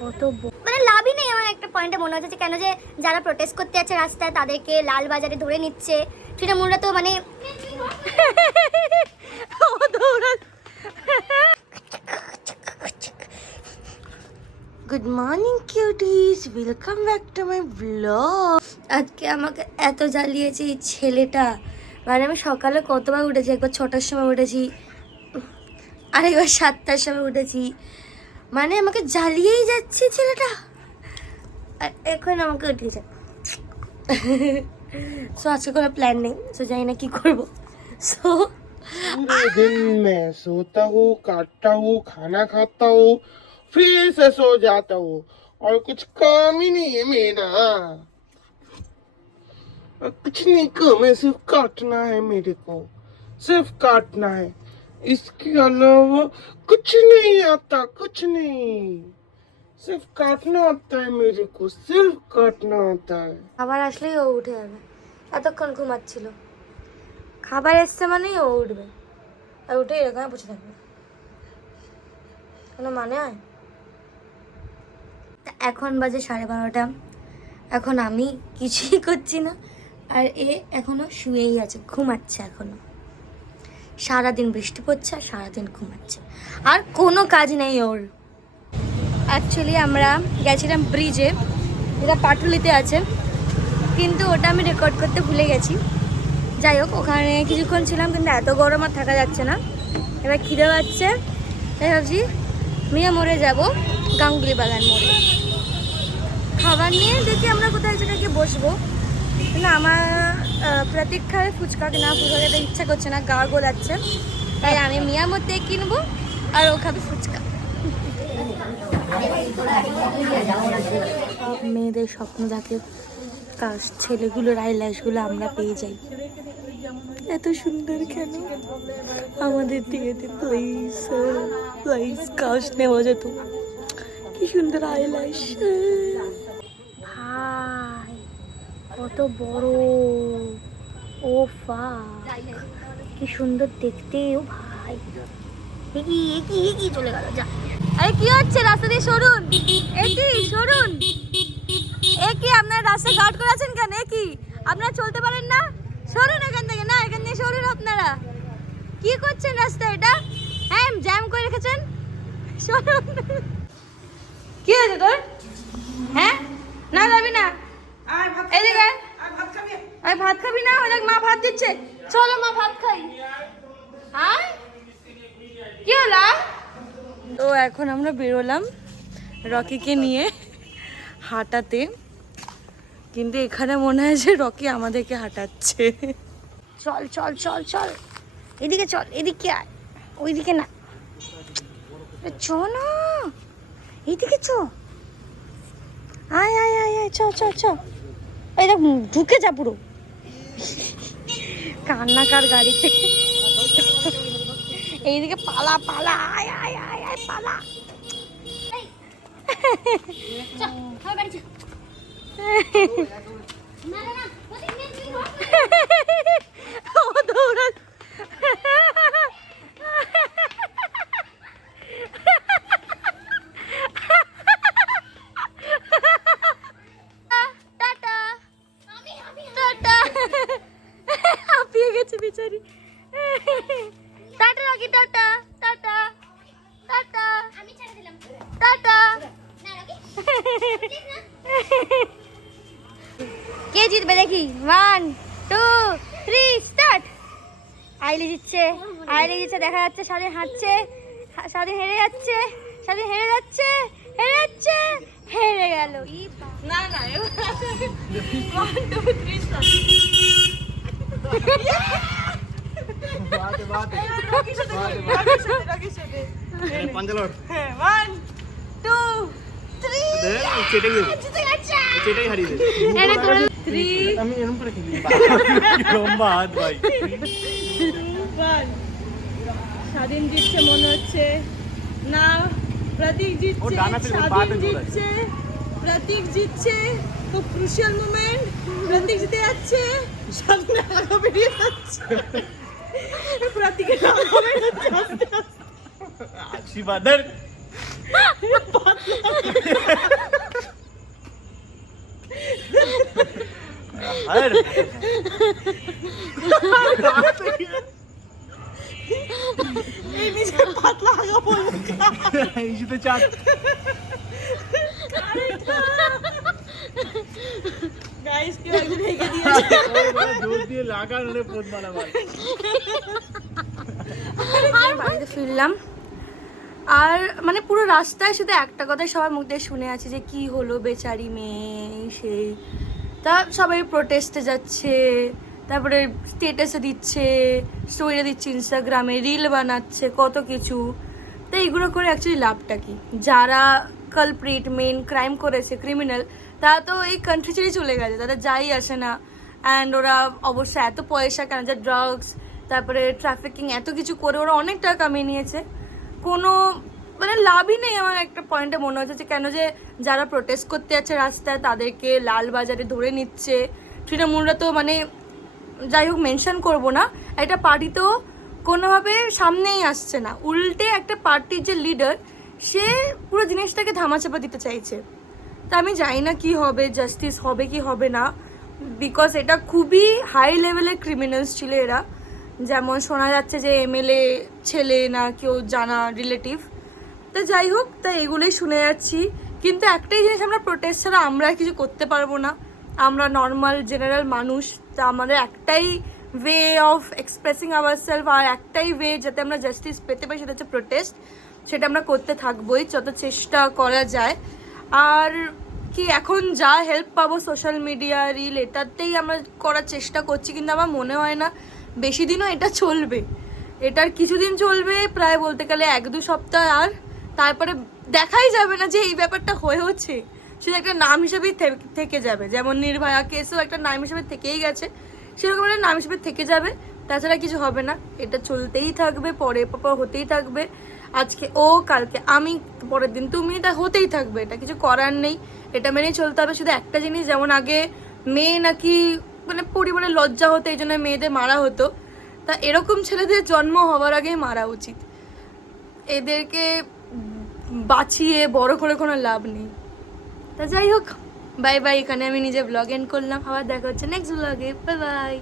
কত মানে লাভই নেই। আমার একটা পয়েন্টে মনে হচ্ছে কেন যে যারা প্রোটেস্ট করতে যাচ্ছে রাস্তায় তাদেরকে লাল বাজারে ধরে নিচ্ছে। তৃণমূলরা তো মানে good morning cuties, welcome back to my blog. আজকে আমাকে এত জ্বালিয়েছে এই ছেলেটা। মানে আমি সকালে কতবার উঠেছি, একবার 6টার সময় উঠেছি, আরেকবার 7টার সময় উঠেছি। মানে আমাকে জ্বালিয়েই যাচ্ছে ছেলেটা, আর এখন আমাকে উঠিয়েছে। সো আজকে কোনো প্ল্যান নেই, সো জানি না কি করবো। সো पूरे दिन मैं सोता हूँ, काटता हूँ, खाना खाता हूँ, फिर से सो जाता हूँ और कुछ काम ही नहीं है मेरा। और कुछ नहीं काम है, सिर्फ काटना है मेरे को, सिर्फ काटना है। इसके अलावा कुछ नहीं आता, कुछ नहीं, सिर्फ काटना आता है मेरे को, सिर्फ काटना आता है। খাবার আসলেই ও উঠে যাবে। এতক্ষণ ঘুমাচ্ছিল, খাবার এসছে মানেই ও উঠবে, আর উঠে এরকম বসে থাকবে। কোনো মানে হয়? এখন বাজে 12:30। এখন আমি কিছুই করছি না, আর এ এখনো শুয়েই আছে, ঘুমাচ্ছে এখনো। সারাদিন বৃষ্টি পড়ছে আর সারাদিন ঘুমাচ্ছে, আর কোনো কাজ নেই ওর। অ্যাকচুয়ালি আমরা গেছিলাম ব্রিজে, যেটা পাটুলিতে আছে, কিন্তু ওটা আমি রেকর্ড করতে ভুলে গেছি। যাই হোক, ওখানে কিছুক্ষণ ছিলাম, কিন্তু এত গরম আর থাকা যাচ্ছে না। এবার খিদে পাচ্ছে, তাই ভাবছি মেয়ে মরে যাব গাঙ্গুলি বাগান মোড়ে। খাবার নিয়ে দেখি আমরা কোথায় জায়গায় গিয়ে বসবো। কিন্তু আমার প্রতীক খাবে ফুচকা, না ফুচকা খেতে ইচ্ছা করছে না, গা গোলাচ্ছে। তাই আমি মিয়া মধ্যে কিনবো আর ও খাবে ফুচকা। মেয়েদের স্বপ্ন থাকে কাশ ছেলেগুলোর আইল্যাশগুলো আমরা পেয়ে যাই। এত সুন্দর কেন আমাদের দিকে? প্লিজ প্লিজ কাশ নেওয়া যেত, কি সুন্দর আইল্যাশ। ভাই কত বড়, ও ভাই কি সুন্দর দেখতে। ও ভাই কি চলে গেল, যা। আরে কি হচ্ছে? রাস্তা দিয়ে সরুন, একি সরুন। এ কি আপনারা রাস্তা গার্ড করে আছেন কেন? এ কি আপনারা চলতে পারেন না? সরুন এখান থেকে, না এখান থেকে সরুন। আপনারা কি করছেন রাস্তায়? এটা হ্যাঁ জ্যাম করে রেখেছেন, সরুন। কি হয়েছে তোর? হ্যাঁ না যাবি না, এদিকে আয়। ভাত খাবি না? ওই মা ভাত দিচ্ছে, চলো মা ভাত খাই। আয় কি হলো? তো এখন আমরা বেরোলাম রকিকে নিয়ে হাঁটাতে, কিন্তু এখানে মনে হয় যে রকি আমাদেরকে হাঁটাচ্ছে। চল চল চল চল, এদিকে চল, এদিকে আয়, ওইদিকে না, চ না, এইদিকে চ, আয় আয় আয় আয়, চ চ চ। এই দেখ ঢুকে যা পুরো, কান্নাকার গাড়িতে। এইদিকে পালা পালা, আয় আয় আয় আয় পালা। হাঁপিয়ে গেছে বেচারি। Tata Rocky, tata tata tata, আমি ছেড়ে দিলাম, টাটা। কে জিতবে দেখি? 1 2 3 স্টার্ট। আইলি জিতছে, আইলি জিতছে, দেখা যাচ্ছে। স্বাধীন হাঁটছে, স্বাধীন হেরে যাচ্ছে, স্বাধীন হেরে যাচ্ছে, হেরে যাচ্ছে, হেরে গেল। না না 1 2 3 স্টার্ট। পাঞ্জালর 1 2 3 চেটেই দেব, জিতে গেছে। চেটেই হারিয়ে দেব। এনে তোর 3 আমি এরকম করে খেলি, লম্বা হাত ভাই। স্বাধীন জিতছে মনে হচ্ছে না, প্রতীক জিতছে, স্বাধীন জিতছে, প্রতীক জিতছে। খুব ক্রুশিয়াল মোমেন্ট, প্রতীক জিতে যাচ্ছে, স্বাধীন আগা বেরিয়ে যাচ্ছে, প্রতীকের আগা বেরিয়ে যাচ্ছে। আশীর্বাদের বাড়িতে ফিরলাম আর মানে পুরো রাস্তায় শুধু একটা কথাই সবার মুখ দিয়ে শুনে আছি যে কি হলো বেচারি মেয়ে সেই। তা সবাই প্রোটেস্টে যাচ্ছে, তারপরে স্টেটাসে দিচ্ছে, স্টোরিতে দিচ্ছে, ইনস্টাগ্রামে রিল বানাচ্ছে, কত কিছু। তো এইগুলো করে অ্যাকচুয়ালি লাভটা কি? যারা কালপ্রিট মেন ক্রাইম করেছে, ক্রিমিনাল, তারা তো এই কান্ট্রি ছেড়ে চলে গেছে, তাদের যাই আসে না। অ্যান্ড ওরা অবশ্য এত পয়সা কেন, যে ড্রাগস, তারপরে ট্রাফিকিং, এত কিছু করে ওরা অনেক টাকা কামিয়ে নিয়েছে। কোনো মানে লাভই নেই আমার একটা পয়েন্টে মনে হচ্ছে যে কেন যে যারা প্রোটেস্ট করতে যাচ্ছে রাস্তায় তাদেরকে লালবাজারে ধরে নিচ্ছে। তৃণমূলরা তো মানে যাই হোক মেনশন করবো না, একটা পার্টি তো কোনোভাবে সামনেই আসছে না, উল্টে একটা পার্টির যে লিডার সে পুরো জিনিসটাকে ধামাচাপা দিতে চাইছে। তা আমি জানি না কি হবে, জাস্টিস হবে কি হবে না, বিকজ এটা খুবই হাই লেভেলের ক্রিমিনালস ছিল এরা। যেমন শোনা যাচ্ছে যে এমএলএ ছেলে না কেউ জানা রিলেটিভ। তা যাই হোক, তা এগুলোই শুনে যাচ্ছি। কিন্তু একটাই জিনিস, আমরা প্রোটেস্ট ছাড়া আমরা কিছু করতে পারবো না, আমরা নর্মাল জেনারেল মানুষ। তা আমাদের একটাই way of expressing our self আর একটাই ওয়ে যাতে আমরা জাস্টিস পেতে পারি, সেটা হচ্ছে প্রোটেস্ট। সেটা আমরা করতে থাকবোই যত চেষ্টা করা যায়। আর কি এখন যা হেল্প পাবো সোশ্যাল মিডিয়া রিল এটাতেই আমরা করার চেষ্টা করছি, কিন্তু আমার মনে হয় না বেশি দিনও এটা চলবে। এটার কিছুদিন চলবে, প্রায় বলতে গেলে 1-2 সপ্তাহ, আর তারপরে দেখাই যাবে না যে এই ব্যাপারটা হচ্ছে, শুধু একটা নাম হিসেবেই থেকে যাবে। যেমন নির্ভয়া কেসও একটা নাম হিসেবে থেকেই গেছে, সেরকম একটা নাম হিসেবে থেকে যাবে, তাছাড়া কিছু হবে না। এটা চলতেই থাকবে, পরে পর হতেই থাকবে, আজকে ও কালকে আমি, পরের দিন তুমি, এটা হতেই থাকবে, এটা কিছু করার নেই, এটা মেনেই চলতে হবে। শুধু একটা জিনিস, যেমন আগে মেয়ে নাকি মানে পরিবারে লজ্জা হতো এই জন্য মেয়েদের মারা হতো, তা এরকম ছেলেদের জন্ম হওয়ার আগেই মারা উচিত। এদেরকে বাঁচিয়ে বড় করে কোনো লাভ নেই। তা যাই হোক, বাই বাই। এখানে আমি নিজে ব্লগ এন্ড করলাম, আবার দেখা হচ্ছে নেক্সট ব্লগে। Bye bye.